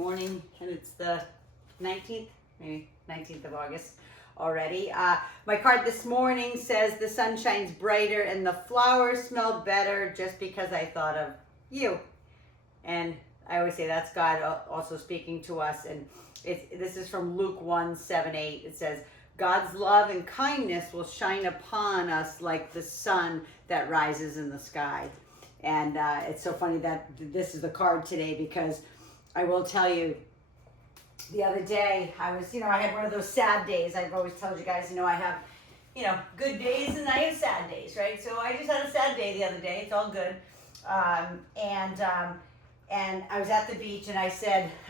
morning, and it's the 19th, maybe 19th of August already. My card this morning says the sun shines brighter and the flowers smell better just because I thought of you. And I always say that's God also speaking to us. And this is from Luke 1:7-8. It says, God's love and kindness will shine upon us like the sun that rises in the sky. And it's so funny that this is the card today, because I will tell you, the other day I was, I had one of those sad days. I've always told you guys, I have, good days and I have sad days, right? So I just had a sad day the other day. It's all good. And I was at the beach and I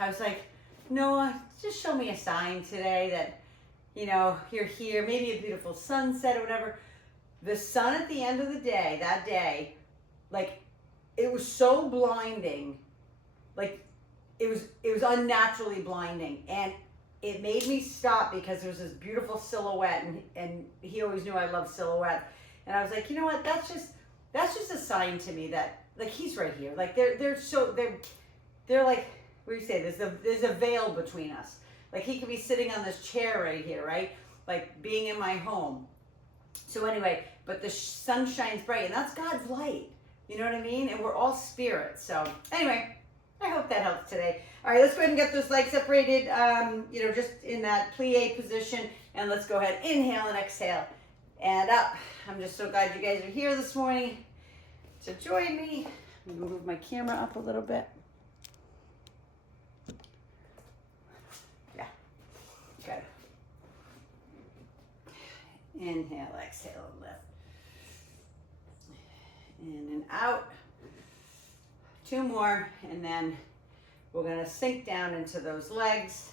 was like, Noah, just show me a sign today that, you're here, maybe a beautiful sunset or whatever. The sun at the end of the day, that day, like, it was so blinding, like, it was unnaturally blinding, and it made me stop because there was this beautiful silhouette, and he always knew I loved silhouette, and I was like, you know what, that's just a sign to me that, like, he's right here. Like, they're like, what do you say, there's a veil between us. Like, he could be sitting on this chair right here, right? Like, being in my home. So anyway, but the sun shines bright, and that's God's light. You know what I mean? And we're all spirits. So anyway, I hope that helps today. All right, let's go ahead and get those legs separated, just in that plie position. And let's go ahead, inhale and exhale. And up. I'm just so glad you guys are here this morning to join me. I'm going to move my camera up a little bit. Yeah, good. Inhale, exhale, and lift. In and out. 2 more, and then we're going to sink down into those legs.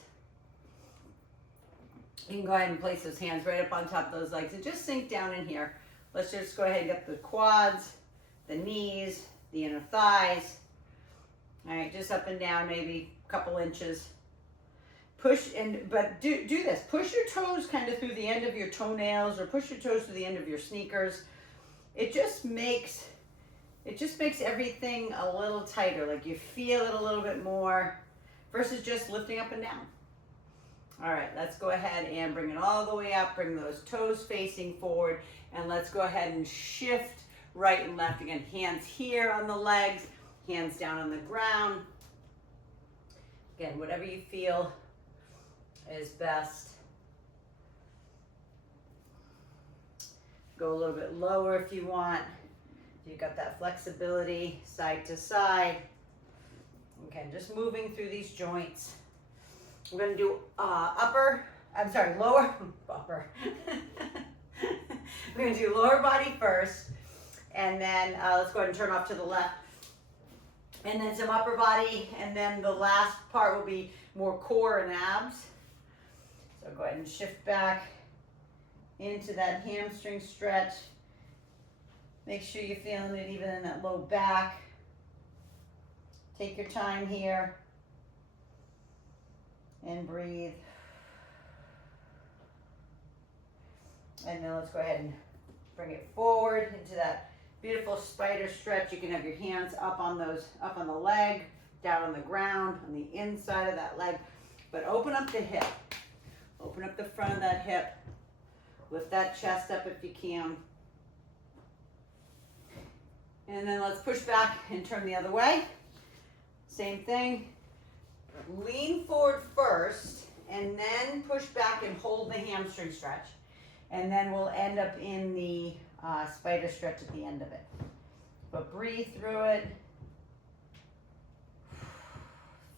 You can go ahead and place those hands right up on top of those legs and just sink down in here. Let's just go ahead and get the quads, the knees, the inner thighs. All right, just up and down, maybe a couple inches. Push, but do this. Push your toes kind of through the end of your toenails, or push your toes to the end of your sneakers. It just makes everything a little tighter. Like, you feel it a little bit more versus just lifting up and down. All right, let's go ahead and bring it all the way up. Bring those toes facing forward, and let's go ahead and shift right and left again. Hands here on the legs, hands down on the ground. Again, whatever you feel is best. Go a little bit lower if you want. You've got that flexibility side to side. Okay, just moving through these joints. We're going to do lower, upper. We're going to do lower body first, and then let's go ahead and turn off to the left. And then some upper body, and then the last part will be more core and abs. So go ahead and shift back into that hamstring stretch. Make sure you're feeling it even in that low back. Take your time here and breathe. And then let's go ahead and bring it forward into that beautiful spider stretch. You can have your hands up on the leg, down on the ground, on the inside of that leg. But open up the hip. Open up the front of that hip. Lift that chest up if you can. And then let's push back and turn the other way. Same thing. Lean forward first, and then push back and hold the hamstring stretch. And then we'll end up in the spider stretch at the end of it. But breathe through it.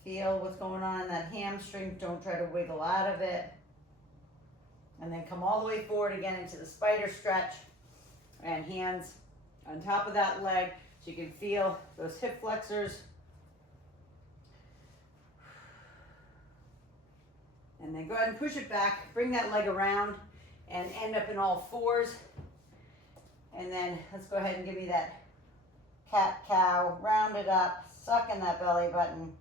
Feel what's going on in that hamstring. Don't try to wiggle out of it. And then come all the way forward again into the spider stretch. And hands on top of that leg so you can feel those hip flexors. And then go ahead and push it back. Bring that leg around and end up in all fours. And then let's go ahead and give me that cat-cow. Round it up. Suck in that belly button.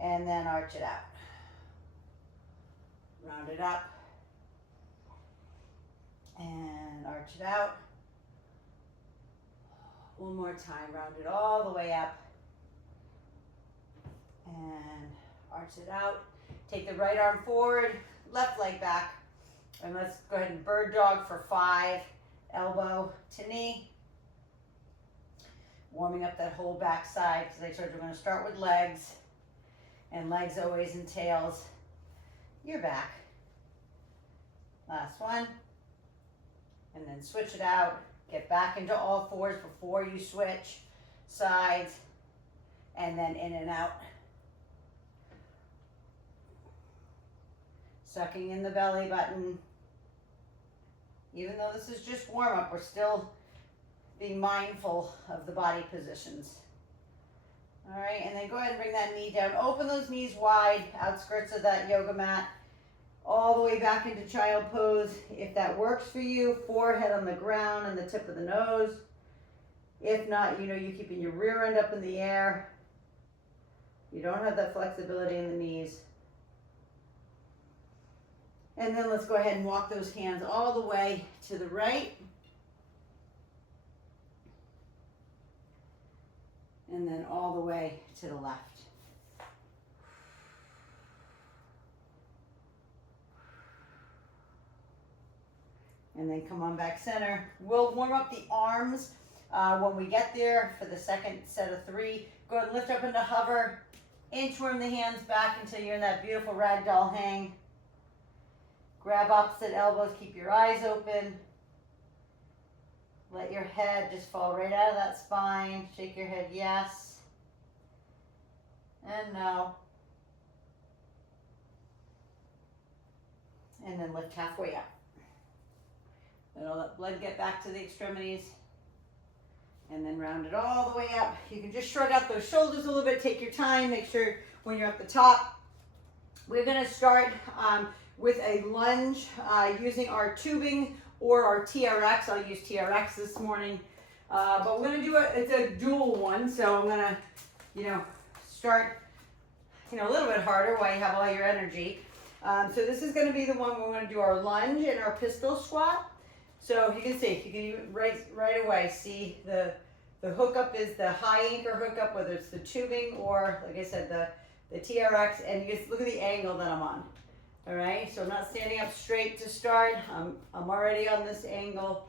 And then arch it out. Round it up. And arch it out. One more time, round it all the way up. And Arch it out. Take the right arm forward, left leg back. And let's go ahead and bird dog for 5. Elbow to knee. Warming up that whole back side, because I told you we're going to start with legs. And legs always entails your back. Last one. And then switch it out. Get back into all fours before you switch. Sides. And then in and out. Sucking in the belly button. Even though this is just warm up, we're still being mindful of the body positions. All right, and then go ahead and bring that knee down. Open those knees wide, outskirts of that yoga mat, all the way back into child pose. If that works for you, forehead on the ground and the tip of the nose. If not, you know you're keeping your rear end up in the air. You don't have that flexibility in the knees. And then let's go ahead and walk those hands all the way to the right. And then all the way to the left. And then come on back center. We'll warm up the arms when we get there for the second set of 3. Go ahead and lift up into hover. Inchworm the hands back until you're in that beautiful ragdoll hang. Grab opposite elbows, keep your eyes open. Let your head just fall right out of that spine. Shake your head yes and no. And then lift halfway up. Then I'll let blood get back to the extremities. And then round it all the way up. You can just shrug out those shoulders a little bit. Take your time. Make sure when you're at the top. We're going to start with a lunge using our tubing or our TRX. I'll use TRX this morning. But we're going to do it's a dual one. So I'm going to, start, a little bit harder while you have all your energy. So this is going to be the one where we're going to do our lunge and our pistol squat. So you can see, you can even right away see the hookup is the high anchor hookup, whether it's the tubing or, like I said, the TRX, and you just look at the angle that I'm on. All right, so I'm not standing up straight to start. I'm already on this angle.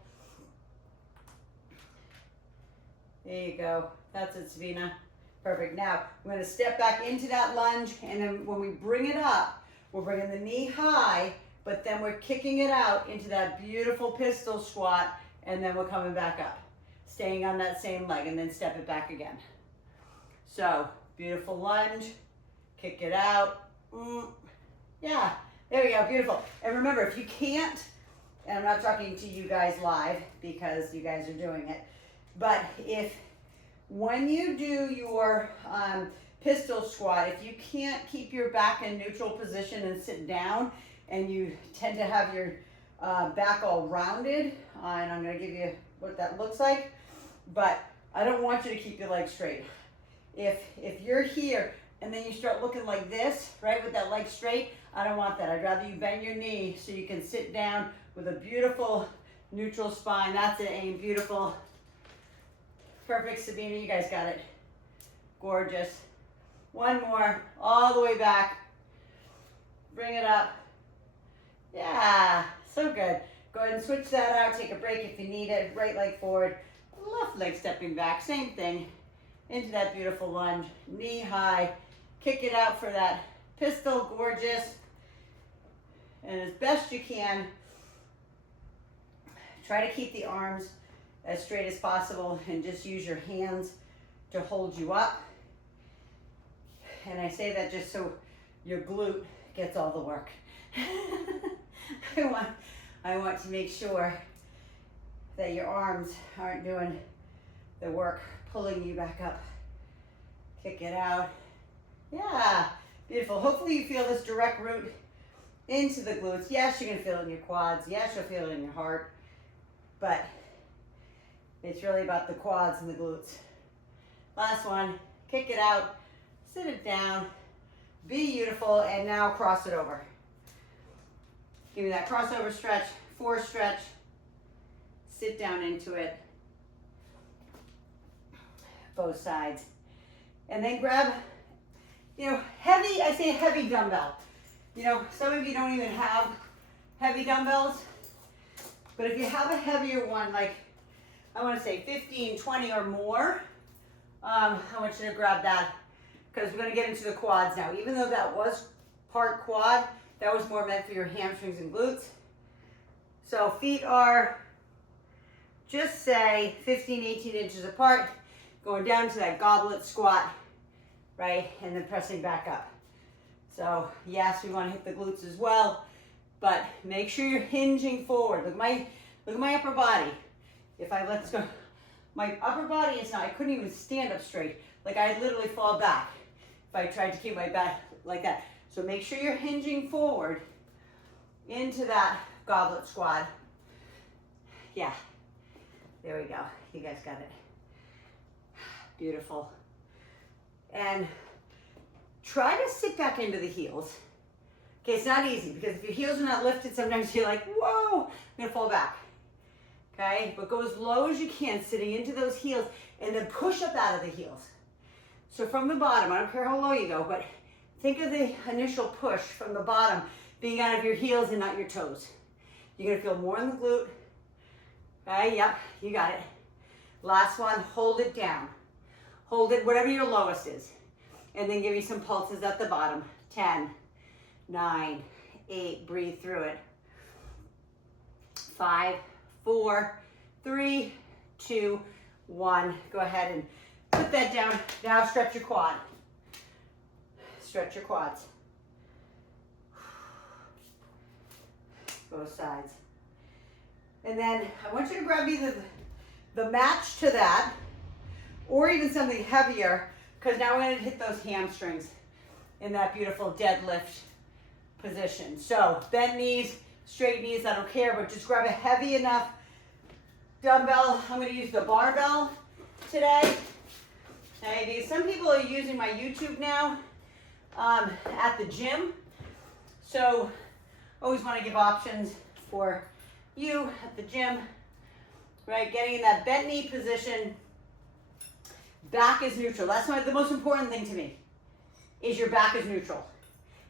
There you go. That's it, Sabina. Perfect. Now, I'm going to step back into that lunge, and then when we bring it up, we're bringing the knee high, but then we're kicking it out into that beautiful pistol squat, and then we're coming back up, staying on that same leg, and then step it back again. So, beautiful lunge, kick it out. Yeah, there we go, beautiful. And remember, if you can't, and I'm not talking to you guys live because you guys are doing it, but when you do your pistol squat, if you can't keep your back in neutral position and sit down, and you tend to have your back all rounded, and I'm going to give you what that looks like, but I don't want you to keep your legs straight. If you're here and then you start looking like this, right, with that leg straight, I don't want that. I'd rather you bend your knee so you can sit down with a beautiful neutral spine. That's it, Aim. Beautiful. Perfect, Sabina. You guys got it. Gorgeous. One more. All the way back. Bring it up. Yeah, so good. Go ahead and switch that out. Take a break if you need it. Right leg forward. Left leg stepping back. Same thing. Into that beautiful lunge. Knee high. Kick it out for that pistol. Gorgeous. And as best you can, try to keep the arms as straight as possible and just use your hands to hold you up. And I say that just so your glute gets all the work. I want to make sure that your arms aren't doing the work, pulling you back up. Kick it out. Yeah, beautiful. Hopefully you feel this direct root into the glutes. Yes, you're going to feel it in your quads. Yes, you'll feel it in your heart. But it's really about the quads and the glutes. Last one. Kick it out. Sit it down. Be beautiful. And now cross it over. Give me that crossover stretch, 4 stretch, sit down into it, both sides. And then grab you know, heavy, I say heavy dumbbell. You know, some of you don't even have heavy dumbbells, but if you have a heavier one, like I want to say 15, 20 or more, I want you to grab that because we're going to get into the quads now. Even though that was part quad, that was more meant for your hamstrings and glutes. So feet are, just say 15, 18 inches apart, going down to that goblet squat, right? And then pressing back up. So yes, we want to hit the glutes as well, but make sure you're hinging forward. Look at my upper body. If I let's go, my upper body is not, I couldn't even stand up straight. Like I literally fall back if I tried to keep my back like that. So make sure you're hinging forward into that goblet squat. Yeah, there we go. You guys got it. Beautiful. And try to sit back into the heels. Okay, it's not easy because if your heels are not lifted, sometimes you're like, whoa, I'm gonna fall back. Okay, but go as low as you can, sitting into those heels, and then push up out of the heels. So from the bottom, I don't care how low you go, but think of the initial push from the bottom being out of your heels and not your toes. You're gonna feel more in the glute. Okay, yep, you got it. Last one, hold it down. Hold it, whatever your lowest is. And then give me some pulses at the bottom. 10, 9, 8, breathe through it. 5, 4, 3, 2, 1. Go ahead and put that down. Now stretch your quad. Stretch your quads. Both sides. And then I want you to grab either the match to that or even something heavier, because now we're going to hit those hamstrings in that beautiful deadlift position. So bent knees, straight knees, I don't care, but just grab a heavy enough dumbbell. I'm going to use the barbell today. Okay, because some people are using my YouTube now at the gym. So always want to give options for you at the gym, right? Getting in that bent knee position. Back is neutral. That's the most important thing to me, is your back is neutral.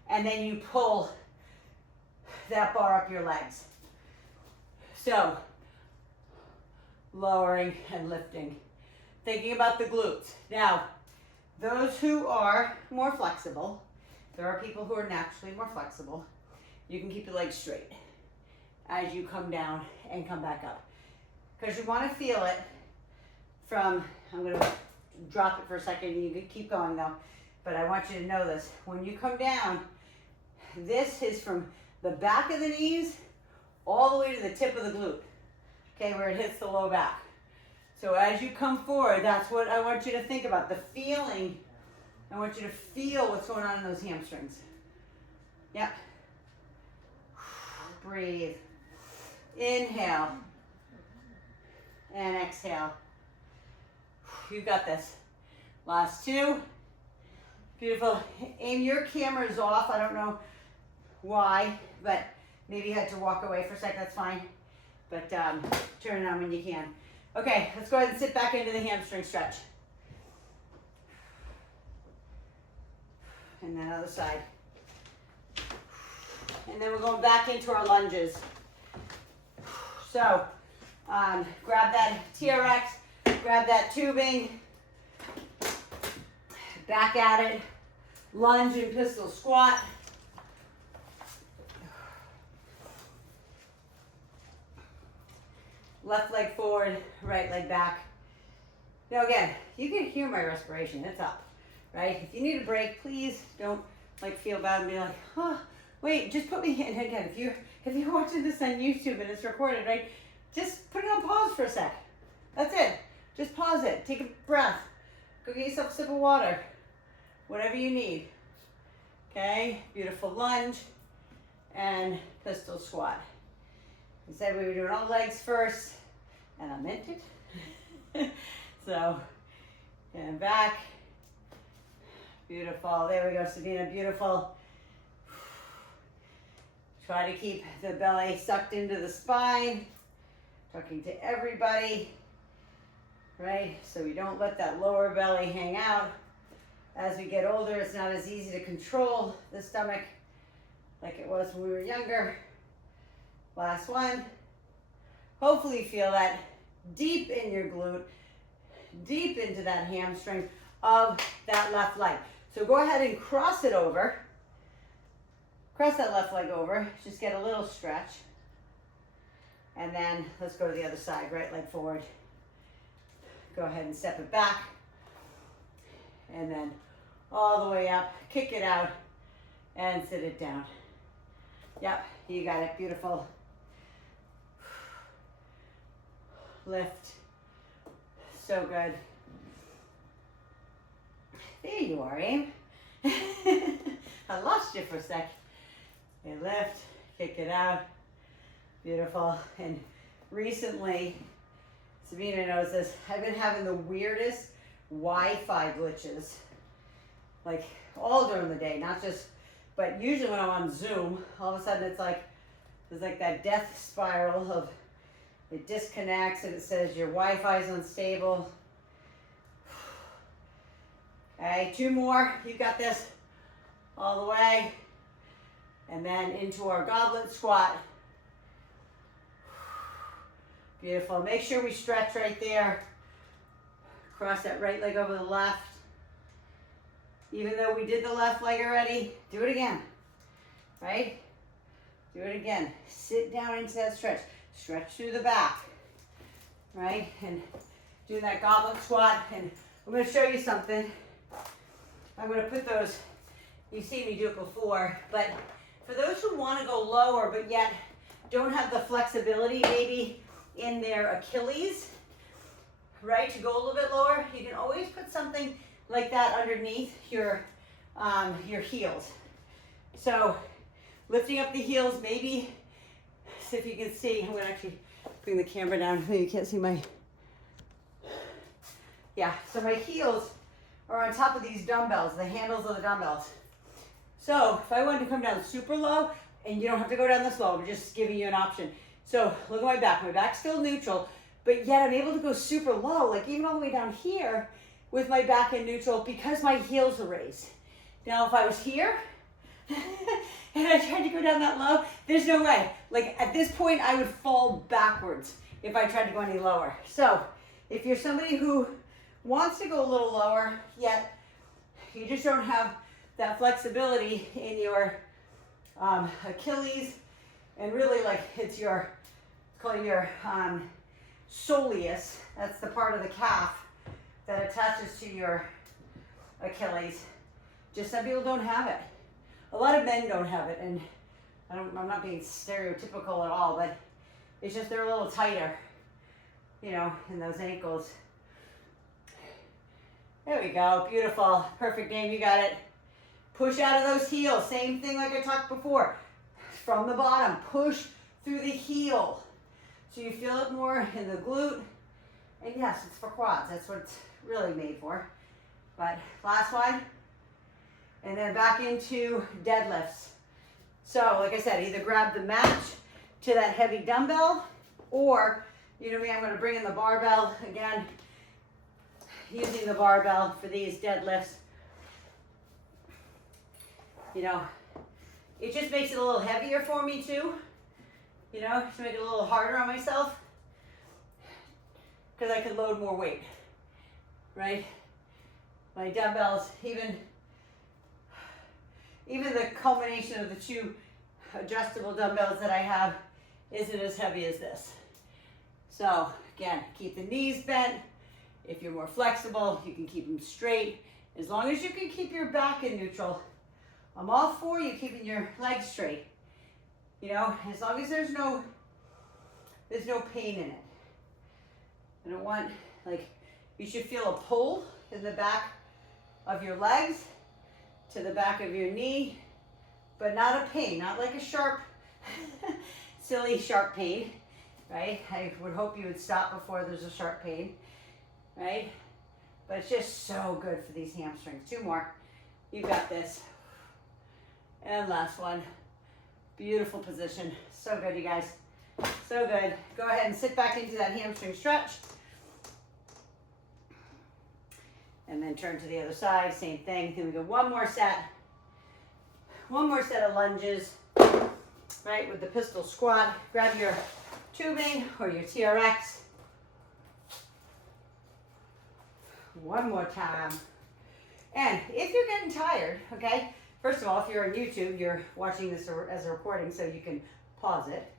And then you pull that bar up your legs. So, lowering and lifting. Thinking about the glutes. Now, those who are more flexible, there are people who are naturally more flexible, you can keep your legs straight as you come down and come back up. Because you want to feel it from, I'm going to drop it for a second, and you can keep going though, but I want you to know this. When you come down, this is from the back of the knees all the way to the tip of the glute, okay, where it hits the low back. So as you come forward, that's what I want you to think about, the feeling. I want you to feel what's going on in those hamstrings. Yep. Breathe. Inhale. And exhale. You got this. Last two. Beautiful. Aim, your camera is off. I don't know why, but maybe you had to walk away for a sec. That's fine. But turn it on when you can. Okay, let's go ahead and sit back into the hamstring stretch. And then other side. And then we're going back into our lunges. So, grab that TRX, grab that tubing, back at it, lunge and pistol squat. Left leg forward, right leg back. Now again, you can hear my respiration, it's up, right? If you need a break, please don't like feel bad and be like, oh, wait, just put me in. Again, if you're watching this on YouTube and it's recorded, right? Just put it on pause for a sec. That's it. Just pause it. Take a breath. Go get yourself a sip of water. Whatever you need. Okay? Beautiful lunge and pistol squat. We said we were doing all legs first, and I meant it. So, and back. Beautiful. There we go, Sabina. Beautiful. Try to keep the belly sucked into the spine. Talking to everybody, right? So we don't let that lower belly hang out As we get older, it's not as easy to control the stomach like it was when we were younger. Last one. Hopefully you feel that deep in your glute, deep into that hamstring of that left leg. So go ahead and cross it over. Cross that left leg over. Just get a little stretch. And then let's go to the other side, right leg forward. Go ahead and step it back. And then all the way up, kick it out, and sit it down. Yep, you got it, beautiful. Lift, so good. There you are, Aim. I lost you for a sec. Okay, lift, kick it out, beautiful. And recently, Sabina knows this, I've been having the weirdest Wi-Fi glitches, like all during the day, not just, but usually when I'm on Zoom, all of a sudden it's like, there's like that death spiral of it disconnects and it says your Wi-Fi is unstable. Okay, 2 more, you got this, all the way, and then into our goblet squat. Beautiful, make sure we stretch right there. Cross that right leg over the left. Even though we did the left leg already, do it again, right? Do it again. Sit down into that stretch. Stretch through the back, right? And do that goblet squat. And I'm going to show you something. I'm going to put those, you've seen me do it before, but for those who want to go lower but yet don't have the flexibility maybe in their Achilles, right, to go a little bit lower, you can always put something like that underneath your heels. So lifting up the heels, maybe, see if you can see, I'm going to actually bring the camera down, maybe you can't see my, yeah, so my heels are on top of these dumbbells, the handles of the dumbbells. So if I wanted to come down super low, and you don't have to go down this low, I'm just giving you an option. So look at my back's still neutral, but yet I'm able to go super low, like even all the way down here with my back in neutral because my heels are raised. Now if I was here and I tried to go down that low, there's no way. Like at this point I would fall backwards if I tried to go any lower. So if you're somebody who wants to go a little lower, yet you just don't have that flexibility in your Achilles, and really like it's your, call it your soleus, that's the part of the calf that attaches to your Achilles. Just some people don't have it. A lot of men don't have it, and I'm not being stereotypical at all, but it's just they're a little tighter, you know, in those ankles. There we go, beautiful, perfect game, you got it. Push out of those heels, same thing like I talked before. From the bottom, push through the heel. So you feel it more in the glute. And yes, it's for quads, that's what it's really made for. But last one, and then back into deadlifts. So like I said, either grab the match to that heavy dumbbell, or, you know me, I'm gonna bring in the barbell again, using the barbell for these deadlifts. You know, it just makes it a little heavier for me too, you know, to make it a little harder on myself, because I can load more weight, right? My dumbbells, even the culmination of the 2 adjustable dumbbells that I have isn't as heavy as this. So again, keep the knees bent. If you're more flexible, you can keep them straight. As long as you can keep your back in neutral, I'm all for you keeping your legs straight. You know, as long as there's no pain in it. I don't want, like, you should feel a pull in the back of your legs to the back of your knee, but not a pain, not like a sharp, silly sharp pain, right? I would hope you would stop before there's a sharp pain, right? But it's just so good for these hamstrings. 2 more. You got this. And last one. Beautiful position. So good, you guys. So good. Go ahead and sit back into that hamstring stretch. And then turn to the other side, same thing. Then we go one more set of lunges, right, with the pistol squat. Grab your tubing or your TRX. One more time. And if you're getting tired, okay, first of all, if you're on YouTube, you're watching this as a recording, so you can pause it.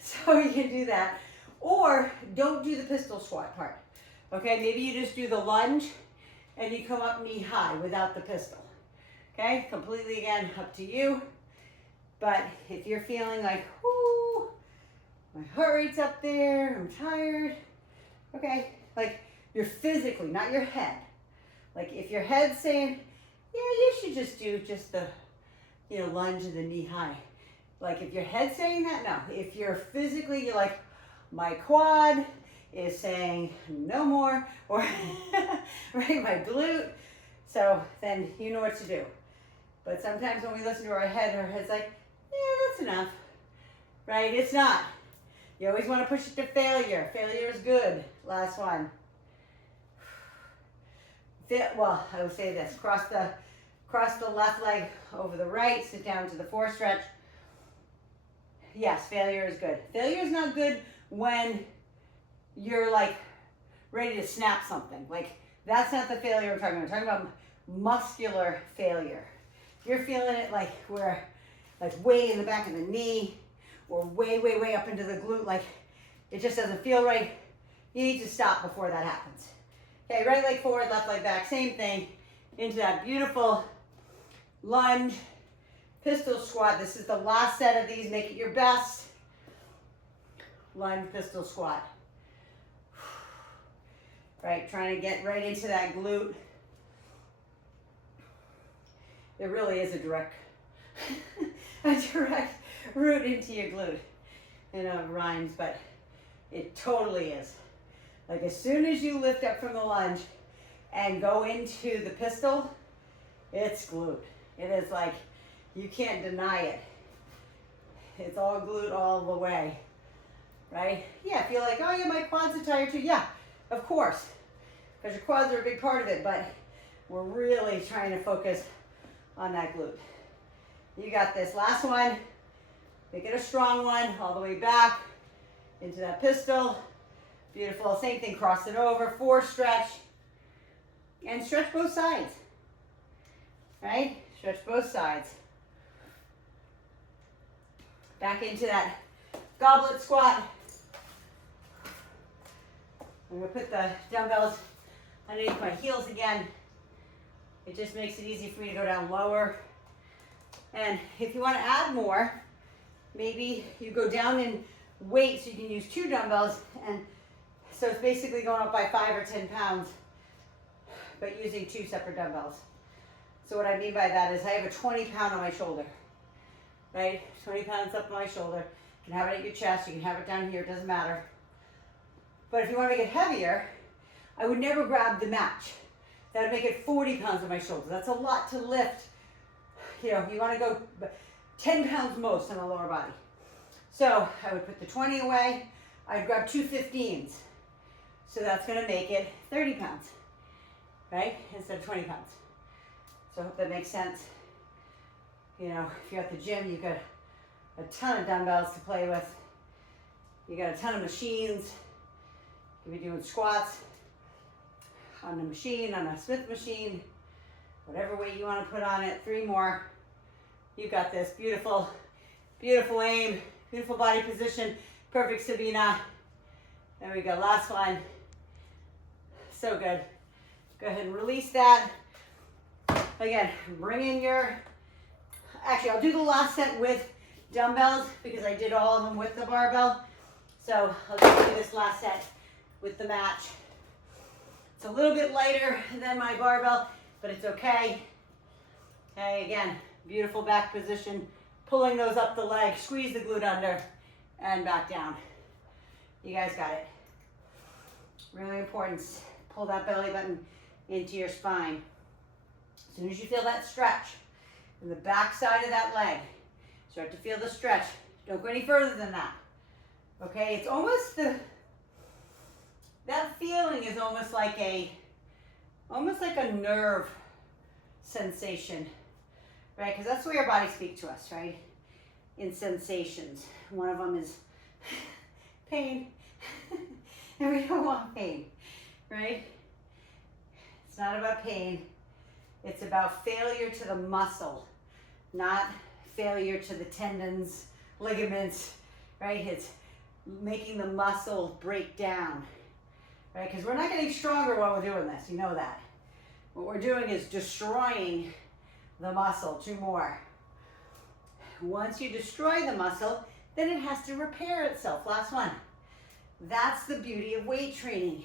So you can do that. Or don't do the pistol squat part. Okay, maybe you just do the lunge and you come up knee high without the pistol. Okay, completely again up to you. But if you're feeling like, whoo, my heart rate's up there, I'm tired. Okay, like you're physically, not your head. Like if your head's saying, yeah, you should just do just the, lunge and the knee high. Like if your head's saying that, no. If you're physically, you're like, my quad is saying no more, or right, my glute. So then you know what to do. But sometimes when we listen to our head's like, yeah, that's enough, right? It's not. You always want to push it to failure. Failure is good. Last one. Well, I would say this, cross the left leg over the right, sit down to the fore stretch. Yes, failure is good. Failure is not good when you're like ready to snap something. Like that's not the failure we're talking about. We're talking about muscular failure. You're feeling it like where, like way in the back of the knee or way, way, way up into the glute. Like it just doesn't feel right. You need to stop before that happens. Okay, right leg forward, left leg back, same thing. Into that beautiful lunge, pistol squat. This is the last set of these. Make it your best. Lunge, pistol squat. Right, trying to get right into that glute. There really is a direct route into your glute. It rhymes, but it totally is. Like as soon as you lift up from the lunge and go into the pistol, it's glute. It is like, you can't deny it. It's all glute all the way, right? Yeah, feel like, oh yeah, my quads are tired too. Yeah, of course, because your quads are a big part of it, but we're really trying to focus on that glute. You got this. Last one. Make it a strong one, all the way back into that pistol. Beautiful. Same thing, cross it over, fore stretch, and stretch both sides, right? Stretch both sides. Back into that goblet squat. I'm going to put the dumbbells underneath my heels again. It just makes it easy for me to go down lower. And if you want to add more, maybe you go down in weight so you can use 2 dumbbells, and so it's basically going up by 5 or 10 pounds, but using 2 separate dumbbells. So what I mean by that is I have a 20 pound on my shoulder, right? 20 pounds up on my shoulder. You can have it at your chest, you can have it down here, it doesn't matter. But if you want to make it heavier, I would never grab the match. That would make it 40 pounds on my shoulder. That's a lot to lift. You want to go 10 pounds most on the lower body. So I would put the 20 away. I'd grab 2 15s. So that's going to make it 30 pounds, right? Instead of 20 pounds. So I hope that makes sense. If you're at the gym, you've got a ton of dumbbells to play with. You got a ton of machines. You'll be doing squats on the machine, on a Smith machine, whatever weight you want to put on it. 3 more. You got this. Beautiful, beautiful aim, beautiful body position, perfect Sabina. There we go. Last one. So good. Go ahead and release that. Again, bring in your, actually I'll do the last set with dumbbells because I did all of them with the barbell. So I'll just do this last set with the match. It's a little bit lighter than my barbell, but it's okay. Okay, again, beautiful back position, pulling those up the leg, squeeze the glute under, and back down. You guys got it. Really important, pull that belly button into your spine. As soon as you feel that stretch in the back side of that leg, start to feel the stretch. Don't go any further than that. Okay, it's almost that feeling is almost like a almost like a nerve sensation, right? Because that's the way our bodies speak to us, right? In sensations. One of them is pain. And we don't want pain, right? It's not about pain. It's about failure to the muscle, not failure to the tendons, ligaments, right? It's making the muscle break down, right? Because we're not getting stronger while we're doing this. You know that. What we're doing is destroying the muscle. 2 more. Once you destroy the muscle, then it has to repair itself. Last one. That's the beauty of weight training,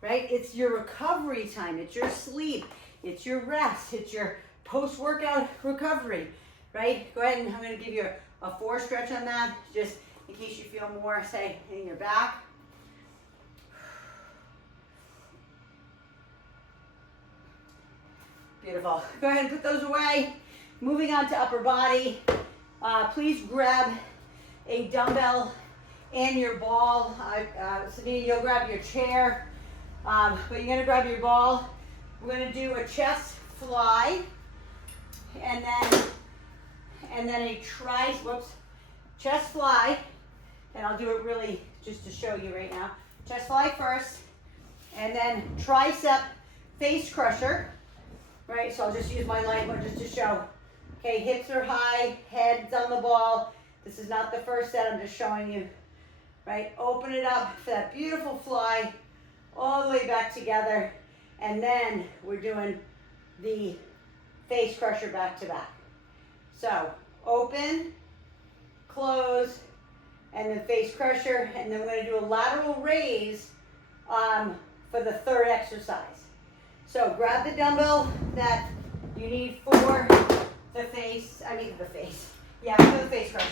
right? It's your recovery time. It's your sleep. It's your rest. It's your post-workout recovery, right? Go ahead and I'm going to give you a 4 stretch on that, just in case you feel more, say, in your back. Beautiful. Go ahead and put those away. Moving on to upper body. Please grab a dumbbell and your ball. Sabine, you'll grab your chair, but you're going to grab your ball. We're going to do a chest fly, and then a chest fly, and I'll do it really just to show you right now. Chest fly first, and then tricep face crusher, right? So I'll just use my light one just to show. Okay, hips are high, head's on the ball. This is not the first set, I'm just showing you, right? Open it up for that beautiful fly, all the way back together, and then we're doing the face crusher back to back. So open, close, and then face crusher, and then we're going to do a lateral raise for the 3rd exercise. So grab the dumbbell that you need for the face, for the face crusher,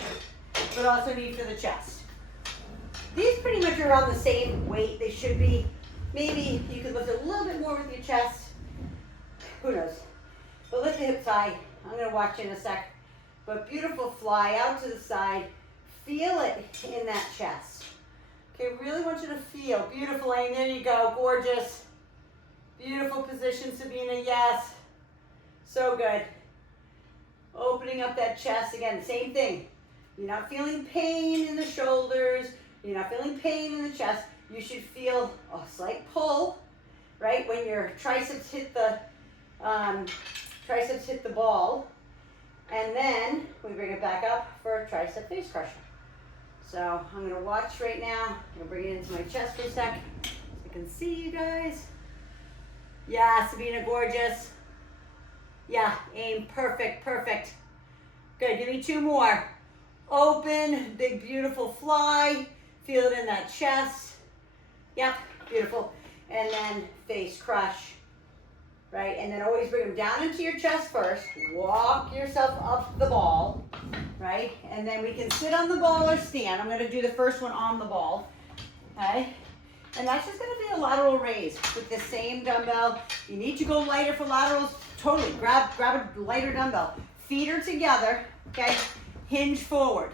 but also need for the chest. These pretty much are around the same weight. They should be. Maybe you could lift a little bit more with your chest. Who knows? But lift the hips high. I'm going to watch in a sec. But beautiful fly out to the side. Feel it in that chest. Okay, really want you to feel. Beautiful, Amy. There you go. Gorgeous. Beautiful position, Sabina. Yes. So good. Opening up that chest. Again, same thing. You're not feeling pain in the shoulders. You're not feeling pain in the chest. You should feel a slight pull, right? When your triceps hit the ball. And then we bring it back up for a tricep face crusher. So I'm going to watch right now. I'm going to bring it into my chest for a sec so I can see you guys. Yeah, Sabina, gorgeous. Yeah, aim, perfect, perfect. Good, give me 2 more. Open, big, beautiful fly. Feel it in that chest. Yep, beautiful. And then face crush, right? And then always bring them down into your chest first. Walk yourself up the ball, right? And then we can sit on the ball or stand. I'm going to do the first one on the ball, okay? And that's just going to be a lateral raise with the same dumbbell. You need to go lighter for laterals. Totally, grab a lighter dumbbell. Feet are together, okay? Hinge forward,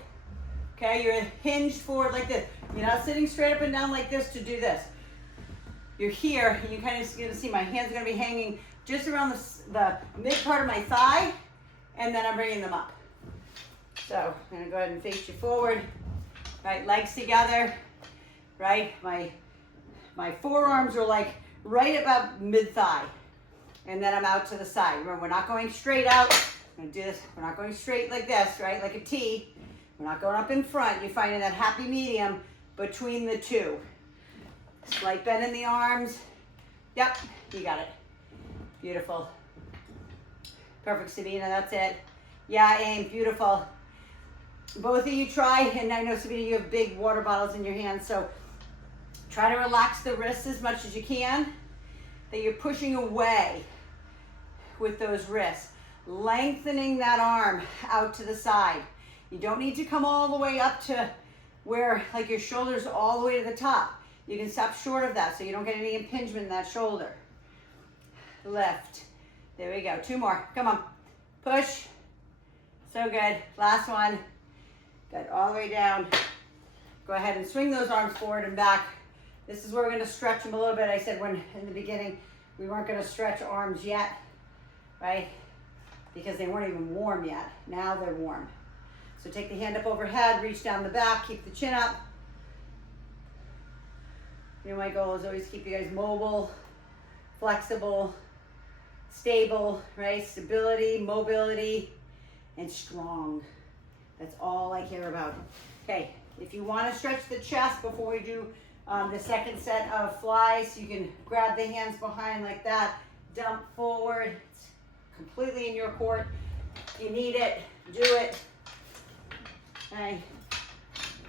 okay? You're hinged forward like this. You're not sitting straight up and down like this to do this. You're here, and you kind of going to see my hands are going to be hanging just around the mid part of my thigh, and then I'm bringing them up. So I'm going to go ahead and face you forward, right? Legs together, right? My forearms are like right about mid-thigh, and then I'm out to the side. Remember, we're not going straight out. I'm going to do this. We're not going straight like this, right? Like a T. We're not going up in front. You're finding that happy medium between the two. Slight bend in the arms. Yep, you got it. Beautiful. Perfect, Sabina, that's it. Yeah, aim, beautiful. Both of you try, and I know, Sabina, you have big water bottles in your hands, so try to relax the wrists as much as you can, that you're pushing away with those wrists. Lengthening that arm out to the side. You don't need to come all the way up to where, like, your shoulders all the way to the top. You can stop short of that so you don't get any impingement in that shoulder. Lift. There we go. 2 more. Come on. Push. So good. Last one. Good. All the way down. Go ahead and swing those arms forward and back. This is where we're going to stretch them a little bit. I said when in the beginning, We weren't gonna stretch arms yet, right? Because they weren't even warm yet. Now they're warm. So take the hand up overhead, reach down the back, keep the chin up. You know, my goal is always keep you guys mobile, flexible, stable, right? Stability, mobility, and strong. That's all I care about. Okay, if you want to stretch the chest before we do the second set of flies, you can grab the hands behind like that, dump forward. It's completely in your court. If you need it, do it. Okay,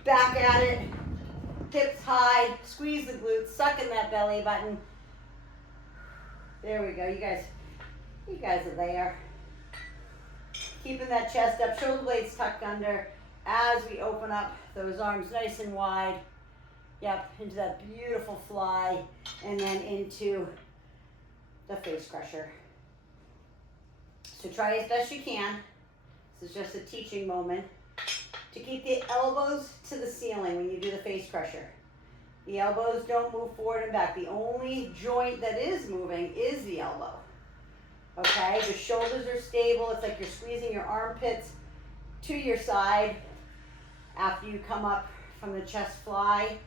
back at it, hips high, squeeze the glutes, suck in that belly button. There we go, you guys are there. Keeping that chest up, shoulder blades tucked under as we open up those arms nice and wide. Yep, into that beautiful fly, and then into the face crusher. So try as best you can. This is just a teaching moment. To keep the elbows to the ceiling when you do the face crusher. The elbows don't move forward and back. The only joint that is moving is the elbow. Okay, the shoulders are stable. It's like you're squeezing your armpits to your side after you come up from the chest fly.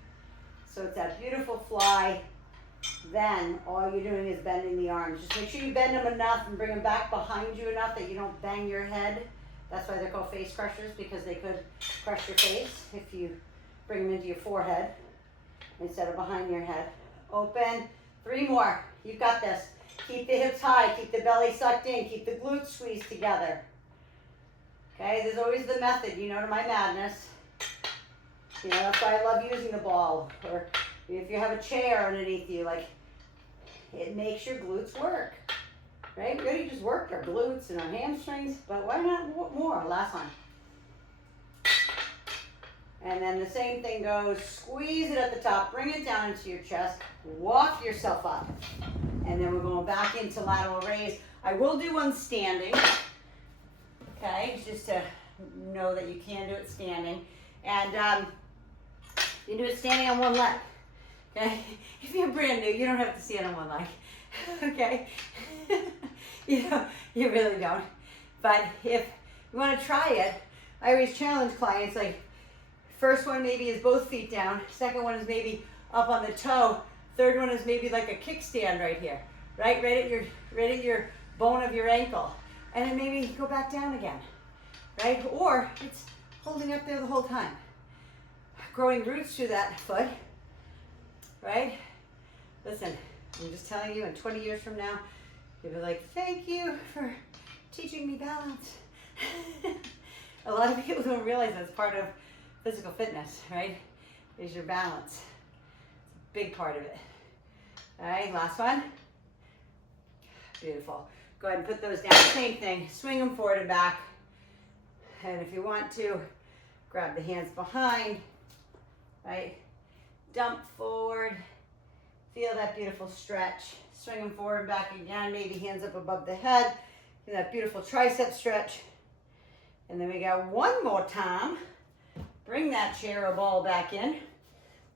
So it's that beautiful fly. Then all you're doing is bending the arms. Just make sure you bend them enough and bring them back behind you enough that you don't bang your head. That's why they're called face crushers, because they could crush your face if you bring them into your forehead instead of behind your head. Open. 3 more. You've got this. Keep the hips high. Keep the belly sucked in. Keep the glutes squeezed together. Okay, there's always the method, you know, to my madness. You know, that's why I love using the ball. Or if you have a chair underneath you, like, it makes your glutes work. Right? We already just worked our glutes and our hamstrings, but why not more? Last one. And then the same thing goes, squeeze it at the top, bring it down into your chest, walk yourself up. And then we're going back into lateral raise. I will do one standing, okay, just to know that you can do it standing. And you can do it standing on one leg, okay? If you're brand new, you don't have to stand on one leg, okay? You know, you really don't. But if you want to try it, I always challenge clients, like, first one maybe is both feet down, second one is maybe up on the toe, third one is maybe like a kickstand right here, right at your bone of your ankle, and then maybe go back down again, right? Or it's holding up there the whole time, growing roots through that foot, right? Listen, I'm just telling you, in 20 years from now, you'll be like, thank you for teaching me balance. A lot of people don't realize that's part of physical fitness, right? Is your balance. It's a big part of it. All right, last one. Beautiful. Go ahead and put those down. Same thing. Swing them forward and back. And if you want to, grab the hands behind, right? Dump forward. Feel that beautiful stretch. Swing them forward and back again. Maybe hands up above the head. Get that beautiful tricep stretch. And then we go one more time. Bring that chair or ball back in.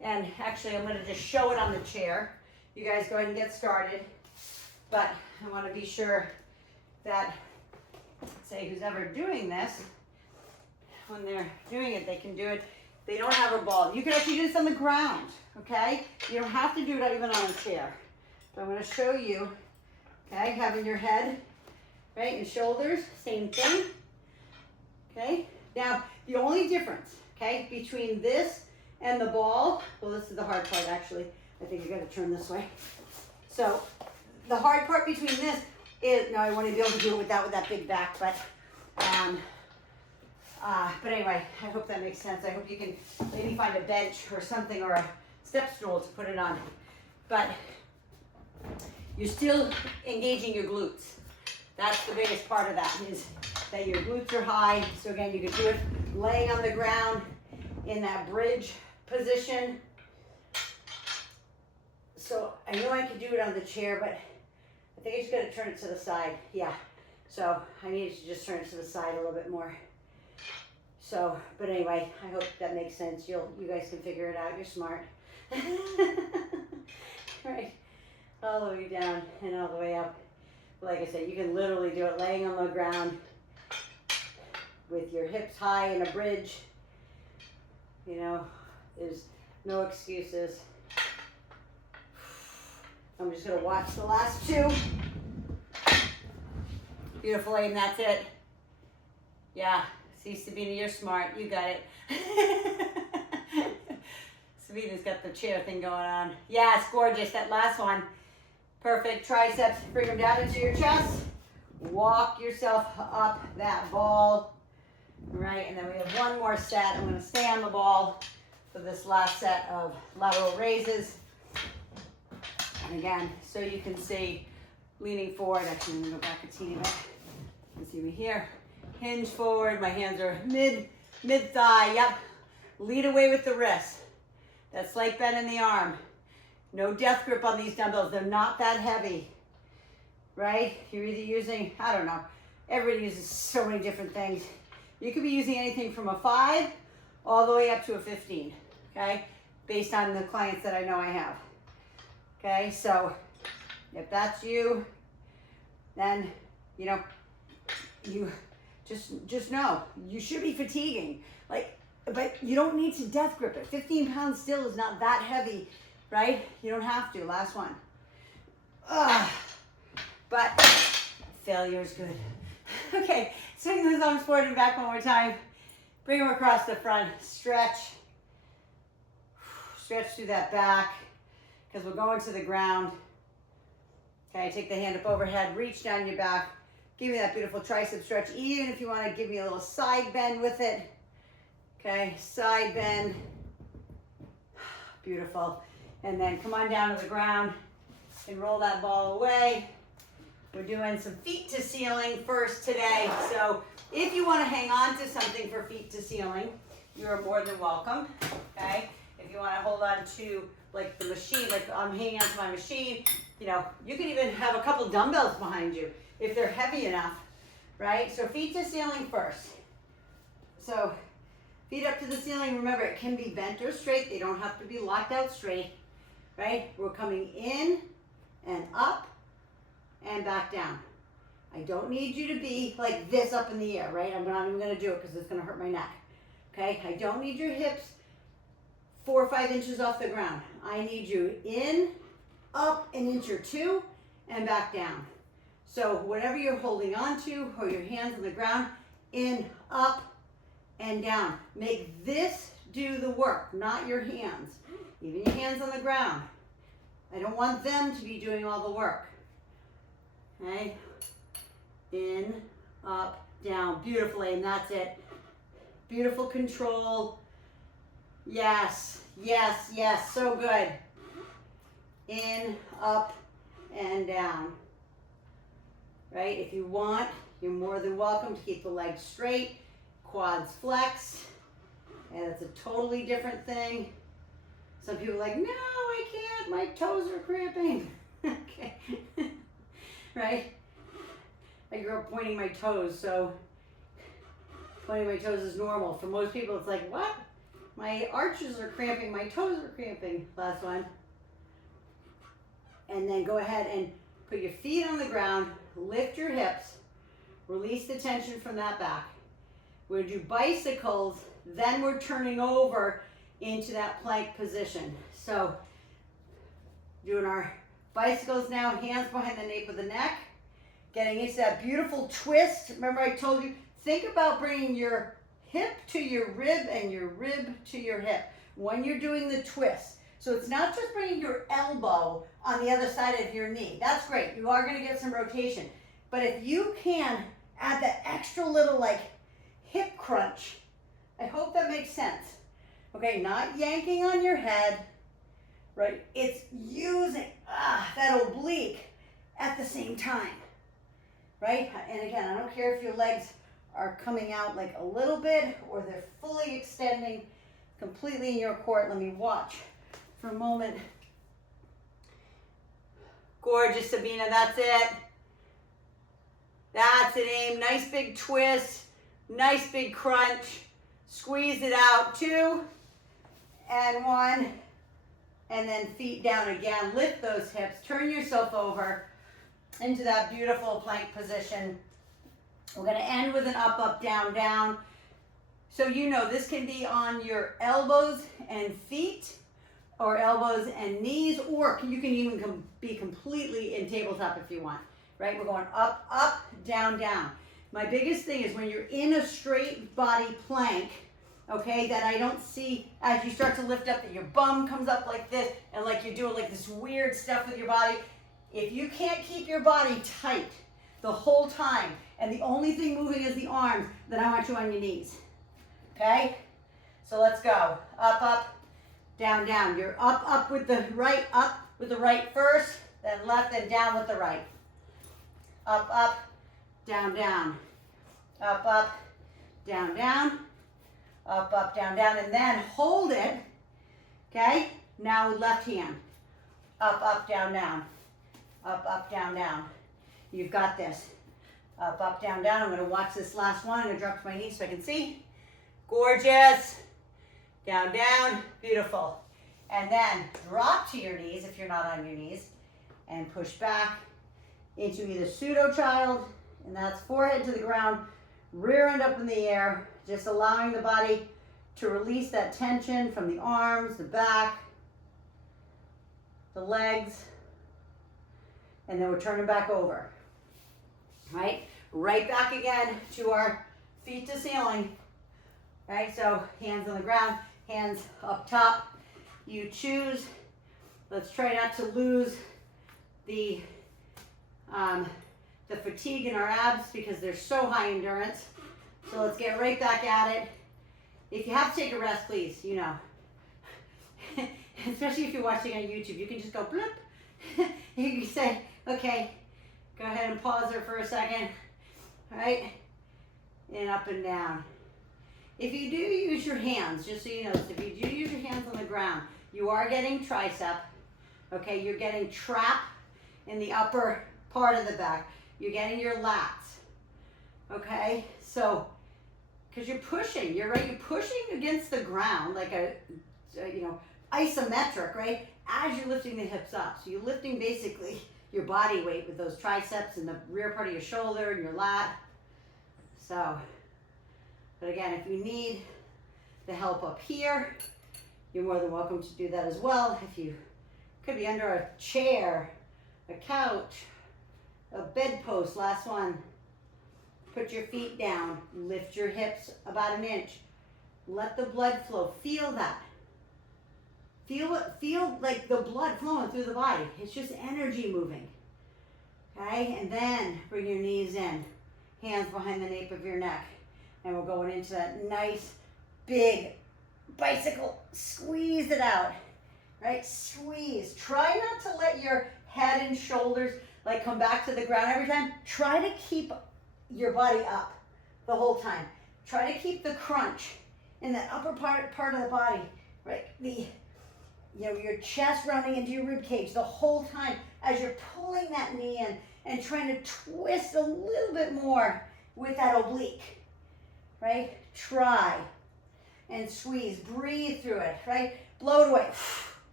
And actually, I'm going to just show it on the chair. You guys go ahead and get started. But I want to be sure that, say, who's ever doing this, when they're doing it, they can do it. They don't have a ball. You can actually do this on the ground, okay? You don't have to do it even on a chair. So I'm going to show you, okay, having your head, right, and shoulders, same thing, okay? Now, the only difference, okay, between this and the ball, well, this is the hard part, actually. I think you got to turn this way. So the hard part between this is, now I want to be able to do it with that big back, but anyway, I hope that makes sense. I hope you can maybe find a bench or something, or a step stool to put it on. But you're still engaging your glutes. That's the biggest part of that, is that your glutes are high. So again, you can do it laying on the ground in that bridge position. So I know I could do it on the chair, but I think I just got to turn it to the side. Yeah. So I need to just turn it to the side a little bit more. So, but anyway, I hope that makes sense. You guys can figure it out. You're smart. Right. all the way down and all the way up. Like I said, you can literally do it laying on the ground with your hips high in a bridge. You know, there's no excuses. I'm just gonna watch the last two. Beautiful, aim, that's it. Yeah, see, Sabina, you're smart, you got it. Sabina's got the chair thing going on. Yeah, it's gorgeous, that last one. Perfect, triceps, bring them down into your chest. Walk yourself up that ball. Right, and then we have one more set. I'm gonna stay on the ball for this last set of lateral raises. And again, so you can see, leaning forward. Actually, I'm gonna go back a teeny bit. You can see me here. Hinge forward, my hands are mid-thigh, yep. Lead away with the wrist. That slight bend in the arm. No death grip on these dumbbells. They're not that heavy, right? You're either using, I don't know, everybody uses so many different things. You could be using anything from a 5 all the way up to a 15, okay? Based on the clients that I know I have. Okay, so if that's you, then, you know, you just know you should be fatiguing. Like, but you don't need to death grip it. 15 pounds still is not that heavy, right? You don't have to. Last one. But failure is good. Okay, swing those arms forward and back one more time. Bring them across the front. Stretch. Stretch through that back because we're going to the ground. Okay, take the hand up overhead. Reach down your back. Give me that beautiful tricep stretch. Even if you want to give me a little side bend with it. Okay, side bend. Beautiful. And then come on down to the ground and roll that ball away. We're doing some feet to ceiling first today. So if you want to hang on to something for feet to ceiling, you're more than welcome, okay? If you want to hold on to like the machine, like I'm hanging on to my machine, you know, you can even have a couple dumbbells behind you if they're heavy enough, right? So feet to ceiling first. So feet up to the ceiling. Remember, it can be bent or straight. They don't have to be locked out straight, right? We're coming in and up and back down. I don't need you to be like this up in the air, right? I'm not even gonna do it because it's gonna hurt my neck, okay? I don't need your hips 4 or 5 inches off the ground. I need you in, up an inch or 2, and back down. So whatever you're holding on to, or your hands on the ground, in, up, and down. Make this do the work, not your hands. Even your hands on the ground. I don't want them to be doing all the work. Okay? In, up, down. Beautifully, and that's it. Beautiful control. Yes, yes, yes, so good. In, up, and down. Right? If you want, you're more than welcome to keep the legs straight, quads flexed, and it's a totally different thing. Some people are like, no, I can't, my toes are cramping. Okay. Right? I grew up pointing my toes, so pointing my toes is normal. For most people, it's like, what? My arches are cramping, my toes are cramping. Last one. And then go ahead and put your feet on the ground, lift your hips, release the tension from that back. We're gonna do bicycles, then we're turning over into that plank position. So, doing our bicycles now, hands behind the nape of the neck, getting into that beautiful twist. Remember I told you, think about bringing your hip to your rib and your rib to your hip when you're doing the twist. So it's not just bringing your elbow on the other side of your knee. That's great, you are gonna get some rotation. But if you can add that extra little like hip crunch, I hope that makes sense. Okay, not yanking on your head, right? It's using that oblique at the same time, right? And again, I don't care if your legs are coming out like a little bit or they're fully extending completely in your core. Let me watch for a moment. Gorgeous, Sabina, that's it. That's it, aim. Nice big twist, nice big crunch. Squeeze it out, 2, and 1, and then feet down again. Lift those hips, turn yourself over into that beautiful plank position. We're gonna end with an up, up, down, down. So you know this can be on your elbows and feet, or elbows and knees, or you can even be completely in tabletop if you want, right? We're going up, up, down, down. My biggest thing is when you're in a straight body plank, okay, that I don't see as you start to lift up that your bum comes up like this and like you're doing like this weird stuff with your body. If you can't keep your body tight the whole time and the only thing moving is the arms, then I want you on your knees, okay? So let's go. Up, up, down, down. You're up, up with the right first, then left, then down with the right. Up, up, down, down. Up, up, down, down. Up, up, down, down, and then hold it, okay? Now with left hand. Up, up, down, down. Up, up, down, down. You've got this. Up, up, down, down. I'm gonna watch this last one. I'm gonna drop to my knees so I can see. Gorgeous. Down, down, beautiful. And then drop to your knees if you're not on your knees and push back into either pseudo child, and that's forehead to the ground, rear end up in the air, just allowing the body to release that tension from the arms, the back, the legs, and then we're turning back over, right? Right back again to our feet to ceiling, right? So hands on the ground, hands up top. You choose. Let's try not to lose the fatigue in our abs because they're so high endurance. So let's get right back at it. If you have to take a rest, please, you know. Especially if you're watching on YouTube, you can just go blip. You can say, okay, go ahead and pause there for a second. All right? And up and down. If you do use your hands, just so you know, if you do use your hands on the ground, you are getting tricep, okay? You're getting trap in the upper part of the back. You're getting your lats, okay? So, because you're pushing, you're pushing against the ground like a isometric, right? As you're lifting the hips up. So you're lifting basically your body weight with those triceps and the rear part of your shoulder and your lat. So, but again, if you need the help up here, you're more than welcome to do that as well. If you could be under a chair, a couch, a bedpost, last one. Put your feet down, lift your hips about an inch. Let the blood flow. Feel that. Feel like the blood flowing through the body. It's just energy moving. Okay, and then bring your knees in. Hands behind the nape of your neck. And we're going into that nice, big bicycle. Squeeze it out, right? Squeeze. Try not to let your head and shoulders like come back to the ground every time. Try to keep your body up the whole time. Try to keep the crunch in that upper part of the body, right? Your chest rounding into your rib cage the whole time as you're pulling that knee in and trying to twist a little bit more with that oblique, right? Try and squeeze. Breathe through it, right? Blow it away.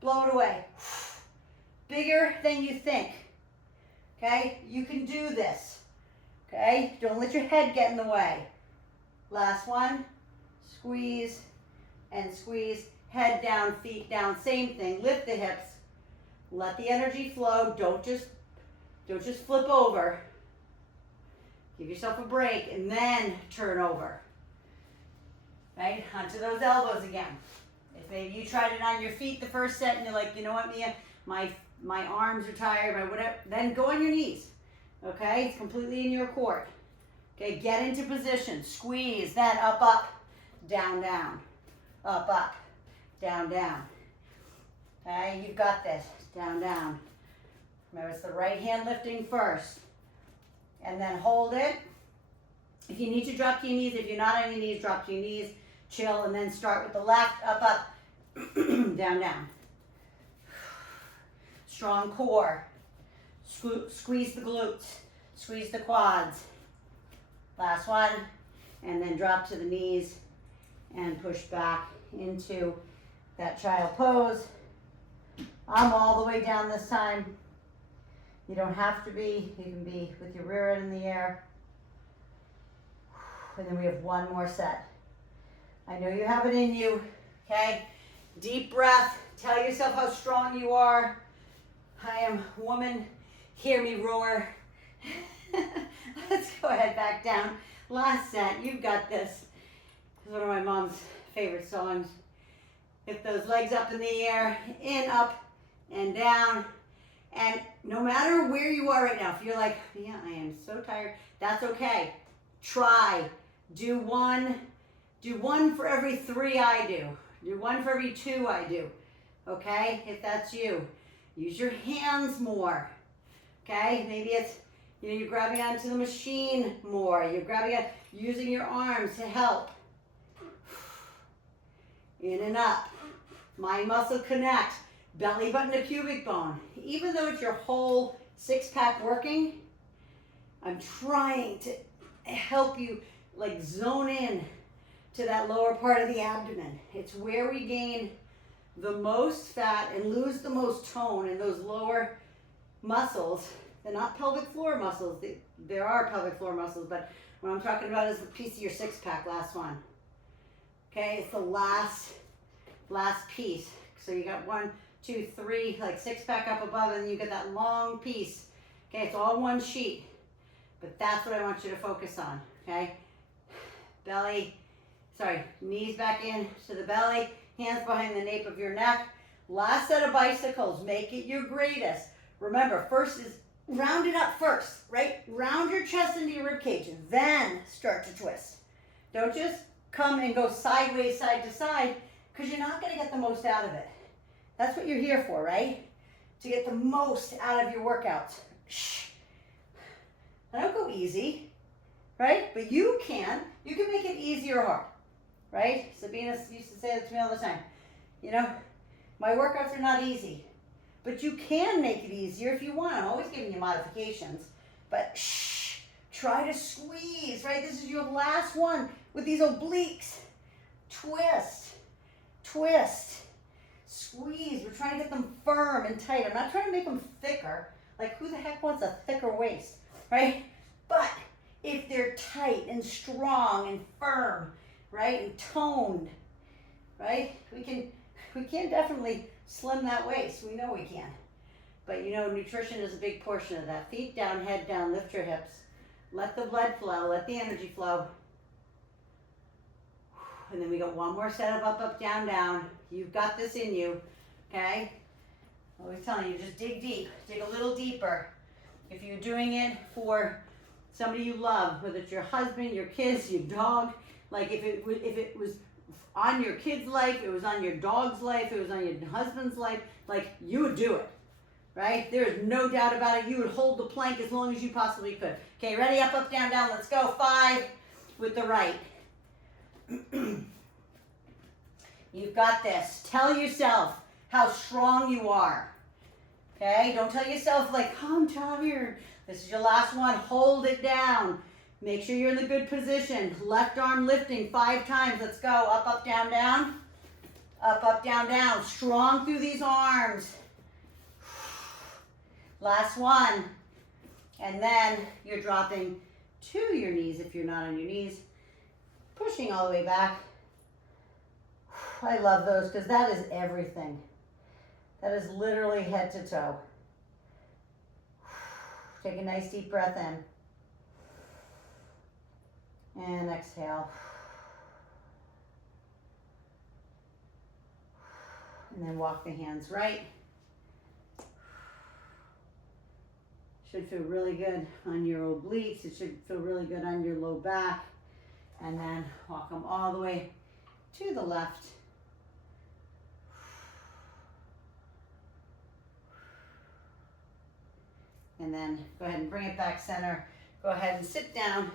Blow it away. Bigger than you think, okay? You can do this, okay? Don't let your head get in the way. Last one. Squeeze and squeeze. Head down, feet down, same thing. Lift the hips. Let the energy flow. Don't just flip over. Give yourself a break and then turn over. Right? Onto those elbows again. If maybe you tried it on your feet the first set and you're like, you know what, Mia, my arms are tired, my whatever, then go on your knees. Okay? It's completely in your court. Okay, get into position. Squeeze, then up, up, down, down. Up, up. Down, down. Okay, you've got this. Down, down. Remember, it's the right hand lifting first. And then hold it. If you need to drop to your knees, if you're not on your knees, drop to your knees. Chill, and then start with the left. Up, up. Down, down. Strong core. Squeeze the glutes. Squeeze the quads. Last one. And then drop to the knees and push back into that child pose. I'm all the way down this time. You don't have to be. You can be with your rear end in the air. And then we have one more set. I know you have it in you, okay? Deep breath. Tell yourself how strong you are. I am woman. Hear me roar. Let's go ahead back down. Last set. You've got this. It's one of my mom's favorite songs. Lift those legs up in the air. In, up, and down. And no matter where you are right now, if you're like, yeah, I am so tired, that's okay. Try. Do one for every 3 I do. Do one for every 2 I do. Okay, if that's you. Use your hands more. Okay, maybe it's, you're grabbing onto the machine more. You're grabbing it, using your arms to help. In and up. Mind muscle connect. Belly button to pubic bone. Even though it's your whole 6-pack working, I'm trying to help you like zone in to that lower part of the abdomen. It's where we gain the most fat and lose the most tone in those lower muscles. They're not pelvic floor muscles. There are pelvic floor muscles, but what I'm talking about is the piece of your 6-pack, last one. Okay, it's the last piece. So you got 1, 2, 3, like 6-pack up above, and then you get that long piece. Okay, it's all one sheet, but that's what I want you to focus on, okay? Knees back in to the belly, hands behind the nape of your neck. Last set of bicycles, make it your greatest. Remember, first is round it up first, right? Round your chest into your rib cage, and then start to twist. Don't just come and go sideways, side to side, because you're not going to get the most out of it. That's what you're here for, right? To get the most out of your workouts. Shh. I don't go easy, right? But you can make it easy or hard, right? Sabina used to say that to me all the time. You know, my workouts are not easy, but you can make it easier if you want. I'm always giving you modifications, but shh, try to squeeze, right? This is your last one with these obliques. Twist, twist, squeeze. We're trying to get them firm and tight. I'm not trying to make them thicker. Like, who the heck wants a thicker waist, right? But if they're tight and strong and firm, right, and toned, right, we can definitely slim that waist. We know we can. But you know, nutrition is a big portion of that. Feet down, head down, lift your hips. Let the blood flow, let the energy flow. And then we got one more set of up, up, down, down. You've got this in you, okay? I'm always telling you, just dig deep, dig a little deeper. If you're doing it for somebody you love, whether it's your husband, your kids, your dog, like if it was on your kid's life, it was on your dog's life, it was on your husband's life, like you would do it, right? There is no doubt about it. You would hold the plank as long as you possibly could. Okay, ready? Up, up, down, down. Let's go. 5 with the right. You've got this. Tell yourself how strong you are. Okay? Don't tell yourself like, oh, I'm tired. This is your last one. Hold it down. Make sure you're in the good position. Left arm lifting 5 times. Let's go. Up, up, down, down. Up, up, down, down. Strong through these arms. Last one. And then you're dropping to your knees if you're not on your knees. Pushing all the way back. I love those because that is everything. That is literally head to toe. Take a nice deep breath in. And exhale. And then walk the hands right. Should feel really good on your obliques. It should feel really good on your low back. And then walk them all the way to the left. And then go ahead and bring it back center. Go ahead and sit down.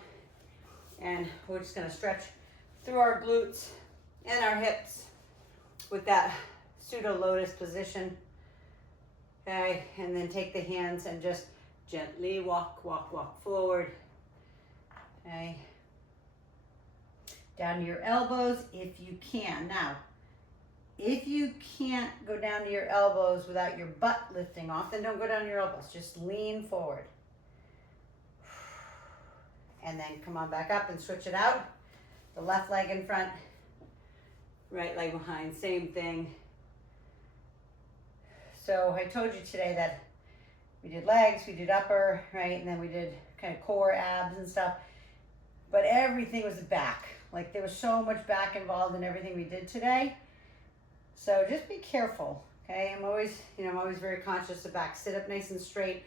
And we're just going to stretch through our glutes and our hips with that pseudo lotus position. Okay, and then take the hands and just gently walk, walk, walk forward. Okay. Down to your elbows if you can. Now, if you can't go down to your elbows without your butt lifting off, then don't go down to your elbows. Just lean forward. And then come on back up and switch it out. The left leg in front, right leg behind, same thing. So I told you today that we did legs, we did upper, right? And then we did kind of core, abs and stuff. But everything was back. Like there was so much back involved in everything we did today. So just be careful, okay? I'm always very conscious of back. Sit up nice and straight,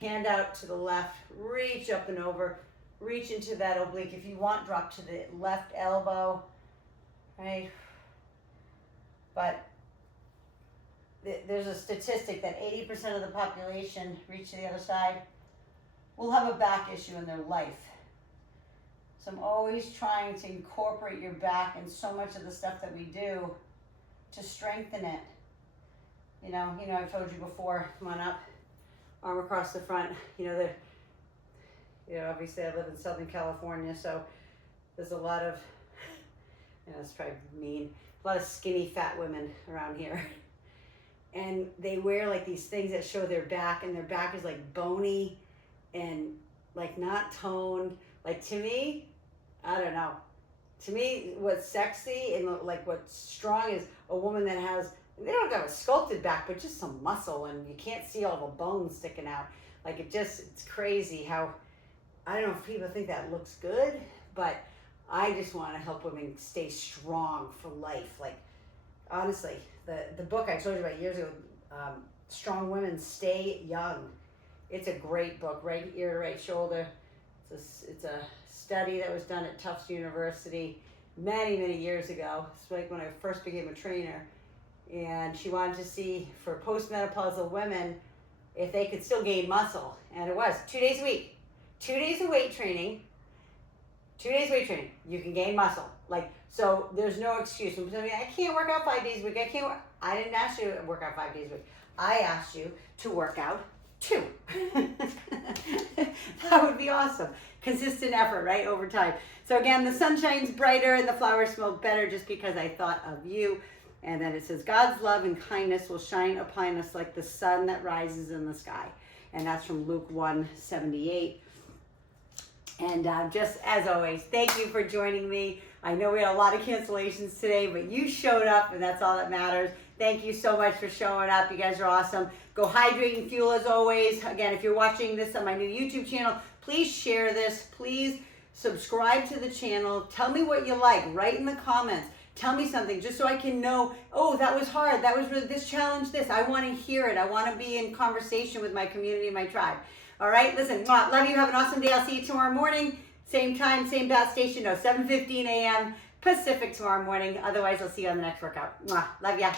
hand out to the left, reach up and over, reach into that oblique. If you want, drop to the left elbow, right? But there's a statistic that 80% of the population, reach to the other side, will have a back issue in their life. So I'm always trying to incorporate your back in so much of the stuff that we do to strengthen it. You know, I've told you before, come on up, arm across the front. Obviously I live in Southern California, so there's a lot of, it's probably mean, a lot of skinny fat women around here. And they wear like these things that show their back, and their back is like bony and like not toned. Like to me, I don't know. To me, what's sexy and like what's strong is a woman that has, they don't have a sculpted back, but just some muscle, and you can't see all the bones sticking out. Like it's crazy how, I don't know if people think that looks good, but I just want to help women stay strong for life. Like honestly, the book I told you about years ago, Strong Women Stay Young. It's a great book, right ear to right shoulder. It's a study that was done at Tufts University many, many years ago. It's like when I first became a trainer. And she wanted to see for postmenopausal women if they could still gain muscle. And it was 2 days a week. 2 days of weight training. 2 days weight training. You can gain muscle. Like, so there's no excuse. When somebody, I can't work out 5 days a week. I didn't ask you to work out 5 days a week. I asked you to work out 2. That would be awesome. Consistent effort, right, over time. So again, the sun shines brighter and the flowers smell better just because I thought of you. And then it says, God's love and kindness will shine upon us like the sun that rises in the sky. And that's from Luke 1:78. And just as always, thank you for joining me. I know we had a lot of cancellations today, but you showed up, and that's all that matters. Thank you so much for showing up. You guys are awesome. Go hydrate and fuel as always. Again, if you're watching this on my new YouTube channel, please share this. Please subscribe to the channel. Tell me what you like. Write in the comments. Tell me something just so I can know, oh, that was hard. That was really, this challenge, this. I want to hear it. I want to be in conversation with my community, my tribe. All right, listen, love you. Have an awesome day. I'll see you tomorrow morning. Same time, same bat station. No, 7:15 a.m. Pacific tomorrow morning. Otherwise, I'll see you on the next workout. Love ya.